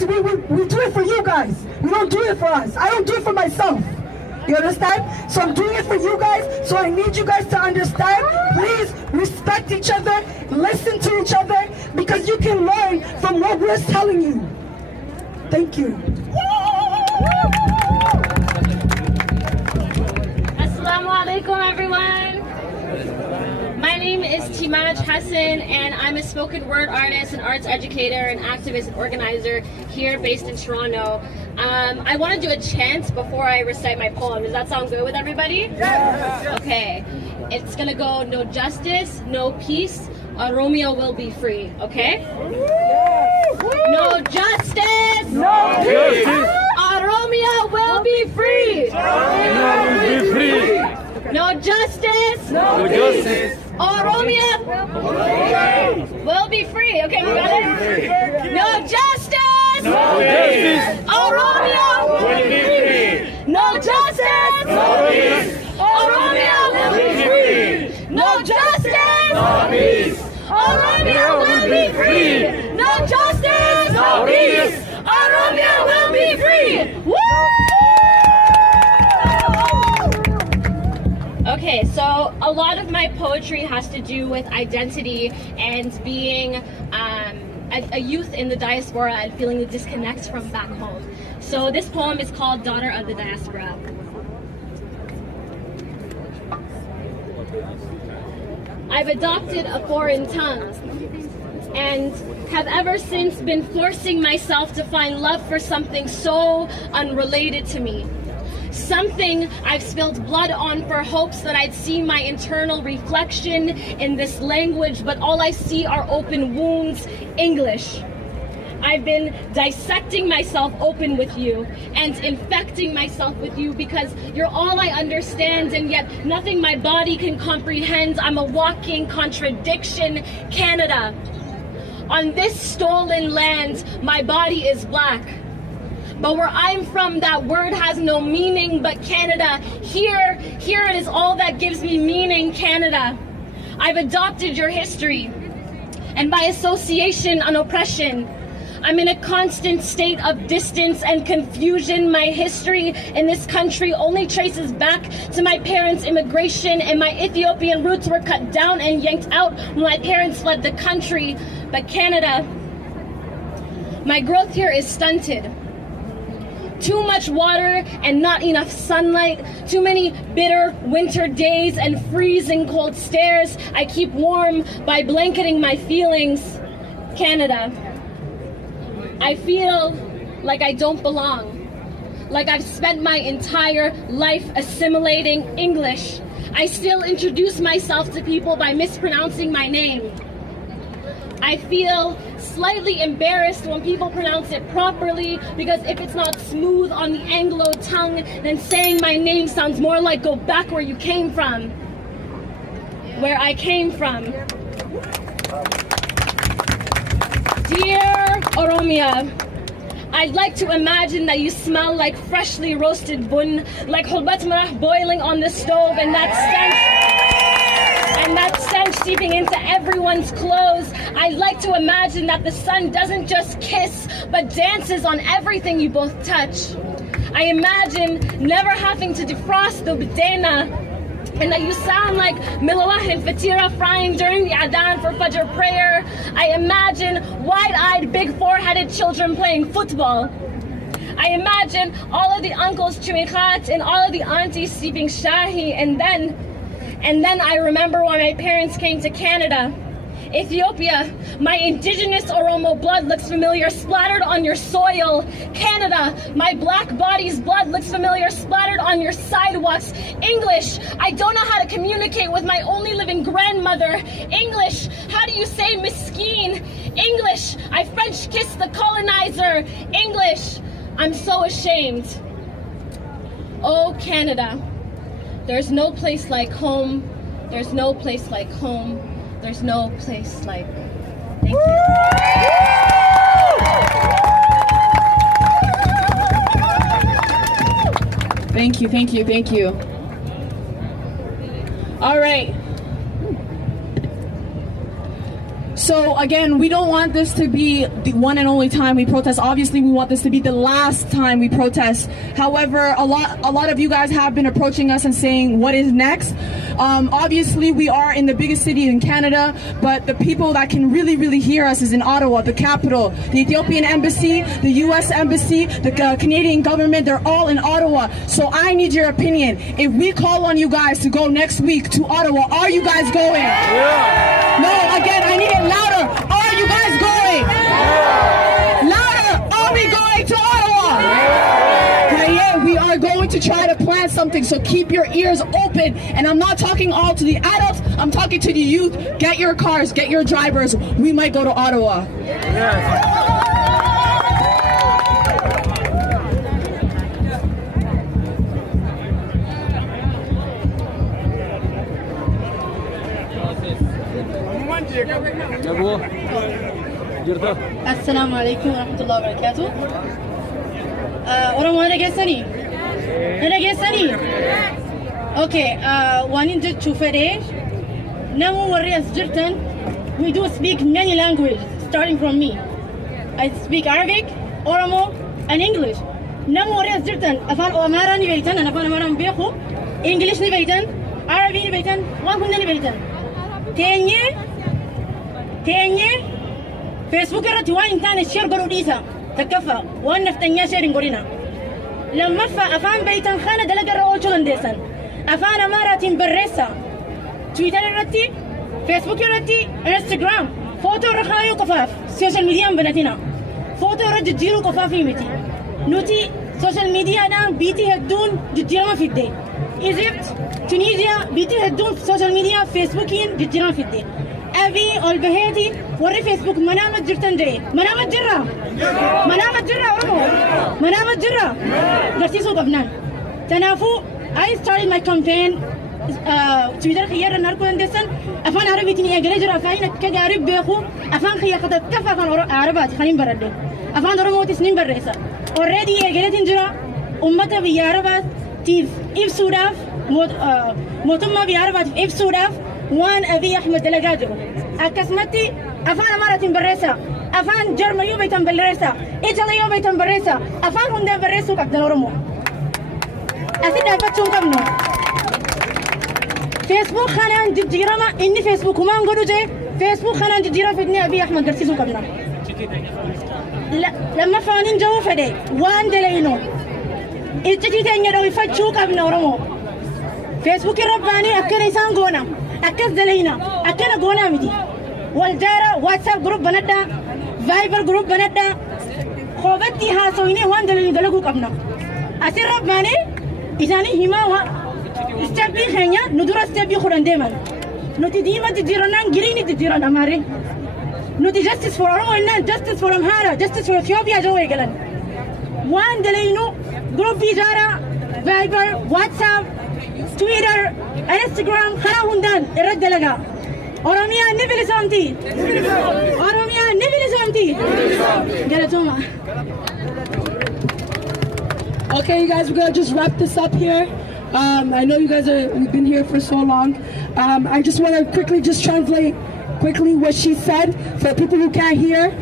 because we do it for you guys. We don't do it for us. I don't do it for myself. You understand? So I'm doing it for you guys, so I need you guys to understand. Please respect each other, listen to each other, because you can learn from what we're telling you. Thank you. Assalamu alaikum, everyone. My name is Timaj Hassan, and I'm a spoken word artist, an arts educator, an activist, and organizer here based in Toronto. I want to do a chant before I recite my poem. Does that sound good with everybody? Yes. Okay. It's going to go, no justice, no peace, Oromia will be free. Okay? No justice, no peace, Oromia will be free. Oromia will be free. No justice, no justice, Oromia will be free. Okay, we got it? No justice, no peace, Oromia will be free. No justice, no peace, Oromia will be free. No justice, no peace, Oromia will be free. No justice, no peace, Oromia will be free. Woo! Okay, so a lot of my poetry has to do with identity and being a youth in the diaspora and feeling the disconnect from back home. So this poem is called Daughter of the Diaspora. I've adopted a foreign tongue and have ever since been forcing myself to find love for something so unrelated to me. Something I've spilled blood on for hopes that I'd see my internal reflection in this language, but all I see are open wounds, English. I've been dissecting myself open with you and infecting myself with you because you're all I understand and yet nothing my body can comprehend. I'm a walking contradiction, Canada. On this stolen land, my body is black. But where I'm from, that word has no meaning, but Canada, here it is all that gives me meaning, Canada. I've adopted your history, and by association, an oppression. I'm in a constant state of distance and confusion. My history in this country only traces back to my parents' immigration, and my Ethiopian roots were cut down and yanked out when my parents fled the country. But Canada, my growth here is stunted. Too much water and not enough sunlight, too many bitter winter days and freezing cold stares. I keep warm by blanketing my feelings. Canada, I feel like I don't belong, like I've spent my entire life assimilating English. I still introduce myself to people by mispronouncing my name. I feel slightly embarrassed when people pronounce it properly because if it's not smooth on the Anglo tongue, then saying my name sounds more like go back where you came from. Where I came from. Dear Oromia, I'd like to imagine that you smell like freshly roasted bun, like hulbat marah boiling on the stove, and that stench seeping into everyone's clothes. I'd like to imagine that the sun doesn't just kiss, but dances on everything you both touch. I imagine never having to defrost the bidena, and that you sound like milawah and fatira frying during the adhan for Fajr prayer. I imagine wide-eyed, big four-headed children playing football. I imagine all of the uncles chewing khat and all of the aunties sipping shahi, and then I remember when my parents came to Canada. Ethiopia, my indigenous Oromo blood looks familiar, splattered on your soil. Canada, my black body's blood looks familiar, splattered on your sidewalks. English, I don't know how to communicate with my only living grandmother. English, how do you say miskeen? English, I French kissed the colonizer. English, I'm so ashamed. Oh, Canada, there's no place like home. There's no place like home. There's no place like. Thank you. Thank you, thank you, thank you. All right. So again, we don't want this to be the one and only time we protest. Obviously, we want this to be the last time we protest. However, a lot of you guys have been approaching us and saying, what is next? Obviously, we are in the biggest city in Canada, but the people that can really hear us is in Ottawa, the capital, the Ethiopian embassy, the US embassy, the Canadian government, they're all in Ottawa. So I need your opinion. If we call on you guys to go next week to Ottawa, are you guys going? Yeah. No, again, I need it louder. Are you guys going? Yeah. Louder. Are we going to Ottawa? Yeah. We are going to try to plan something, so keep your ears open. And I'm not talking all to the adults, I'm talking to the youth. Get your cars, get your drivers. We might go to Ottawa. Yes. السلام عليكم ورحمة الله وبركاته. oromoo dhageessanii? Dhageessanii? Okay, waanin jechuu fedhe namu warri as jirtan, we do speak many languages starting from me. I speak Arabic, Oromo and English. Namu warri as jirtan afaan Amaaraa ni beektan, an afaan Amaaraa hin beeku. English ni beektan, Arabii ni beektan, waan hunda ni beektan. Teenye Facebook irratti waan hin taane share godhuu dhiisa. Takkaffaa waan naftanyaa share hin godhina. Lammaffaa afaan beektan kana dalaga irra oolchuu dandeessan. Afaan Amaaraatiin barreessa. Twitter irratti, Facebook irratti, Instagram, footoo irra kaayuu qofaaf social media banatina. Footoo irra jijjiiruu qofaaf miti. Nuti social mediaadhaan biitii hedduun jijjiirama fidde. Egypt, Tunisia, biitii hedduun social media Facebookiin jijjiirama fidde. Abii ol baheeti warri Facebook manaama jirtan jedhe. Manaama jirra? Manaama jirra Oromoo? Manaama jirra? Garsiisuu qabnaan. Kanaafuu I started my campaign Twitter khiyarra narkuu dandeessan afaan Arabiitiin eegalee jira. Afaan akka gaarii beeku afaan khiyya katakkafa afaan Arabaati kan hin baradhe. Afaan Oromootis nin barreessa. Already eegaleetiin jira ummata biyya Arabaatiif ibsuudhaaf mootummaa biyya Arabaatiif ibsuudhaaf waan Abiy Ahmed dalagaa jiru. Akkasumatti afaan Amaaraatiin barreessa. Afaan Jarman yoo beektan barreessa. Italy yoo beektan barreessa. Afaan hundaan barreessuu qabdan Oromoo. Asi dhaabbachuu hin qabnu. Facebook kanaan jijjiirama inni Facebook humaan godhu jee Facebook kanaan jijjiirama fidnee Abiy Ahmed garsiisuu qabna. Lammaffaanin jahuu fedhe waan dalaynu iccitii teenya dhoofachuu qabna Oromoo. Facebook irra baanee akkana isaan goona. Akkas dalayna. Akkana goonaa miti. Waljaara WhatsApp group banadha. Viber group banadha. Qoobatti haasoyinee waan dalaynu dalaguu qabna. Asirra baanee isaanii himaa stepbii keenya nu dura stepbii kudhan deeman. Nuti diima jijjiirannaan giriini jijjiiran amaare. Nuti justice for Oromo innaan justice for Amhara, justice for Ethiopia jedhu eegalan. Waan dalaynu gruppii ijaaraa Viber, WhatsApp, Twitter, Instagram karaa hundaan irratti dalagaa. Oromiyaan ni bilisoomti. Oromiyaan ni bilisoomti. Galatooma. Okay, you guys, we're gonna just wrap this up here. I know you guys we've been here for so long. I just want to quickly just translate quickly what she said for people who can't hear.